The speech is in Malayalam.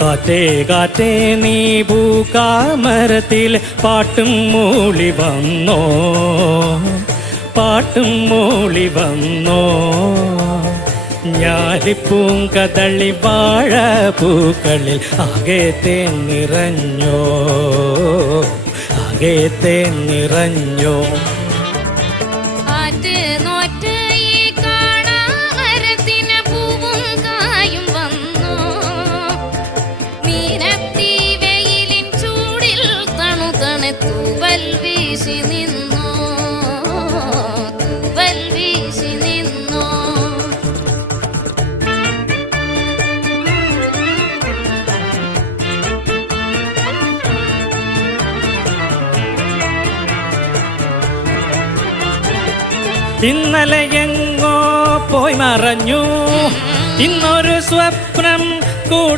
കാറ്റേ കാറ്റേ നീ പൂക്കാമരത്തിൽ പാട്ടും മൂളി വന്നോ, പാട്ടും മൂളി വന്നോ. ഞാലിപ്പൂങ്കതളി വാഴ പൂക്കളിൽ ആകെ തേൻ നിറഞ്ഞോ, ആകെ തേൻ നിറഞ്ഞോ. തൂവൽ വീശി നിന്നോ, തൂവൽ വീശി നിന്നോ. ഇന്നലെ എങ്ങോ പോയി മറഞ്ഞു, ഇന്നൊരു സ്വപ്നം കൂടെ